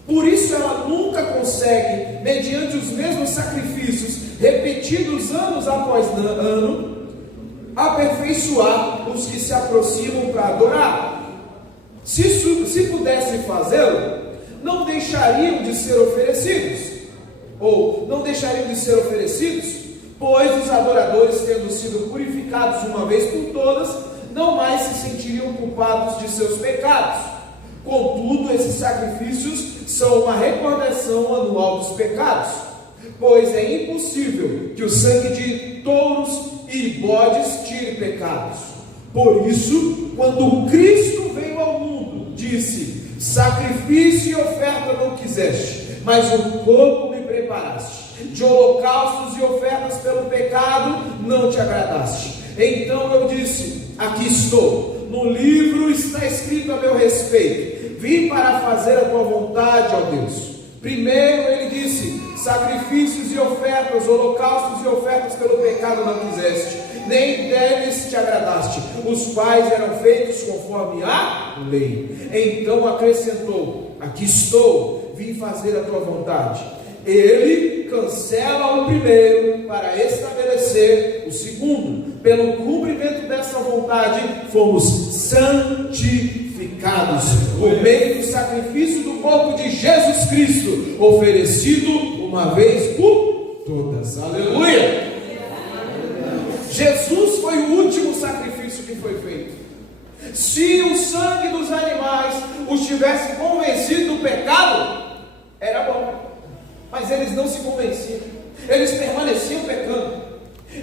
Por isso ela nunca consegue, mediante os mesmos sacrifícios, repetidos anos após ano, aperfeiçoar os que se aproximam para adorar. Se pudessem fazê-lo, não deixariam de ser oferecidos, pois os adoradores, tendo sido purificados uma vez por todas, não mais se sentiriam culpados de seus pecados. Contudo, esses sacrifícios são uma recordação anual dos pecados, pois é impossível que o sangue de touros e bodes tire pecados. Por isso, quando Cristo veio ao mundo, disse: sacrifício e oferta não quiseste, mas o corpo me preparaste. De holocaustos e ofertas pelo pecado não te agradaste. Então eu disse: aqui estou, no livro está escrito a meu respeito, vim para fazer a tua vontade, ó Deus. Primeiro ele disse: sacrifícios e ofertas, holocaustos e ofertas pelo pecado não quiseste, nem deles te agradaste, os quais eram feitos conforme a lei. Então acrescentou: aqui estou, vim fazer a tua vontade. Ele cancela o primeiro para estabelecer o segundo. Pelo cumprimento dessa vontade fomos santificados por meio do sacrifício do corpo de Jesus Cristo, oferecido uma vez por todas. Aleluia! Jesus foi o último sacrifício que foi feito. Se o sangue dos animais os tivesse convencido do pecado, era bom. Mas eles não se convenciam, eles permaneciam pecando.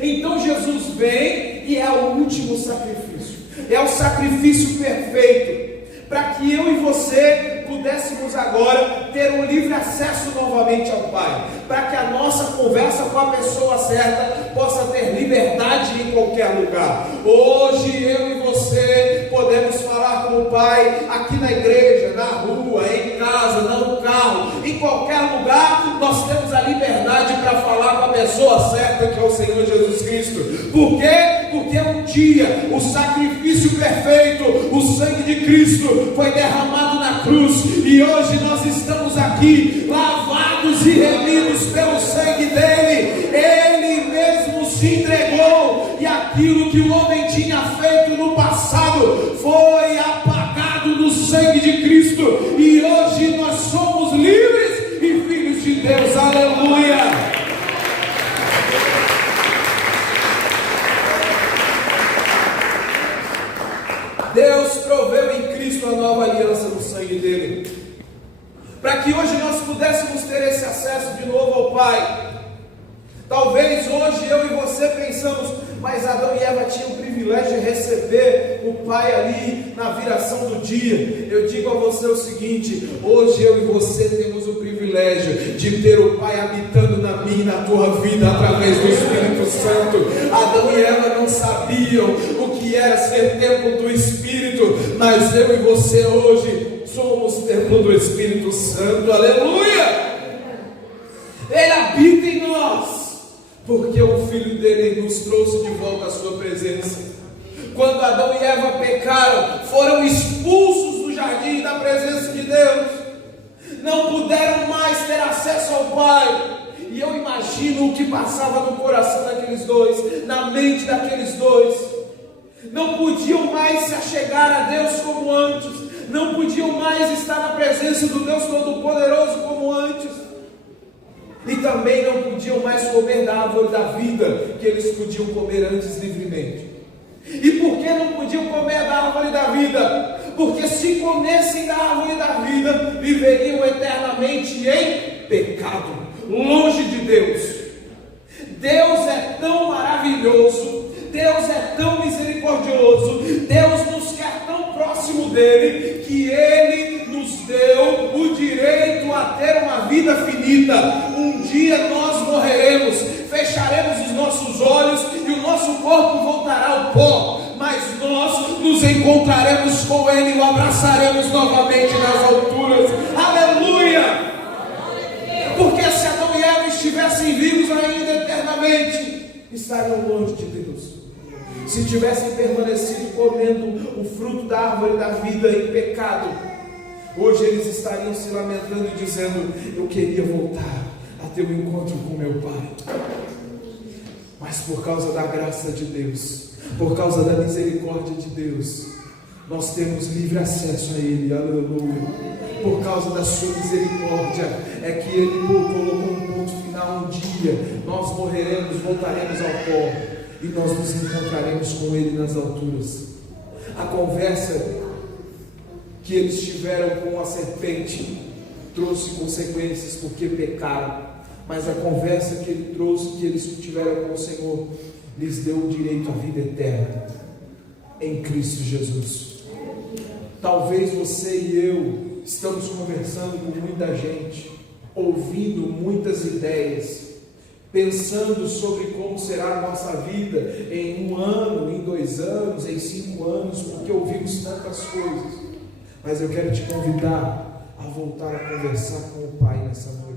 Então Jesus vem e é o último sacrifício, é o sacrifício perfeito, para que eu e você pudéssemos agora ter um livre acesso novamente ao Pai, para que a nossa conversa com a pessoa certa possa ter liberdade em qualquer lugar. Hoje eu e você podemos falar com o Pai aqui na igreja, na rua, em casa, no carro, em qualquer lugar. Nós temos a liberdade para falar com a pessoa certa, que é o Senhor Jesus Cristo. Por quê? Porque um dia o sacrifício perfeito, o sangue de Cristo foi derramado na cruz, e hoje nós estamos aqui lavados e remidos pelo sangue dele. Ele mesmo se entregou, e aquilo que o homem tinha feito no passado foi apagado no sangue de Cristo, e hoje nós somos livres e filhos de Deus. Aleluia! Deus proveu em Cristo a nova aliança no sangue dele, para que hoje nós pudéssemos ter esse acesso de novo ao Pai. Talvez hoje eu e você pensamos: mas Adão e Eva tinham o privilégio de receber o Pai ali na viração do dia. Eu digo a você o seguinte: hoje eu e você temos o privilégio de ter o Pai habitando na minha e na tua vida através do Espírito Santo. Adão e Eva não sabiam o que era ser templo do Espírito, mas eu e você hoje somos templo do Espírito Santo. Aleluia! Ele habita em nós, porque o Filho dele nos trouxe de volta à sua presença. Quando Adão e Eva pecaram, foram expulsos do jardim da presença de Deus, não puderam mais ter acesso ao Pai. E eu imagino o que passava no coração daqueles dois, na mente daqueles dois. Não podiam mais se achegar a Deus como antes, não podiam mais estar na presença do Deus Todo-Poderoso como antes, e também não podiam mais comer da árvore da vida, que eles podiam comer antes livremente. E por que não podiam comer da árvore da vida? Porque se comessem da árvore da vida, viveriam eternamente em pecado, longe de Deus. Deus é tão maravilhoso, Deus é tão misericordioso, Deus nos quer tão próximo dele, que Ele nos deu o direito a ter uma vida finita. Um dia nós morreremos, fecharemos os nossos olhos e o nosso corpo voltará ao pó, mas nós nos encontraremos com Ele e o abraçaremos novamente nas alturas. Aleluia! Porque se Adão e Eva estivessem vivos ainda eternamente, estariam longe de Deus. Se tivessem permanecido comendo o fruto da árvore da vida em pecado, hoje eles estariam se lamentando e dizendo: eu queria voltar a ter um encontro com meu Pai. Mas por causa da graça de Deus, por causa da misericórdia de Deus, nós temos livre acesso a Ele. Aleluia. Por causa da sua misericórdia é que Ele colocou um ponto final. Um dia nós morreremos, voltaremos ao pó e nós nos encontraremos com Ele nas alturas. A conversa que eles tiveram com a serpente trouxe consequências porque pecaram, mas a conversa que ele trouxe, que eles tiveram com o Senhor, lhes deu o direito à vida eterna em Cristo Jesus. Talvez você e eu estamos conversando com muita gente, ouvindo muitas ideias, pensando sobre como será a nossa vida em 1 ano, em 2 anos, em 5 anos, porque ouvimos tantas coisas. Mas eu quero te convidar a voltar a conversar com o Pai nessa noite.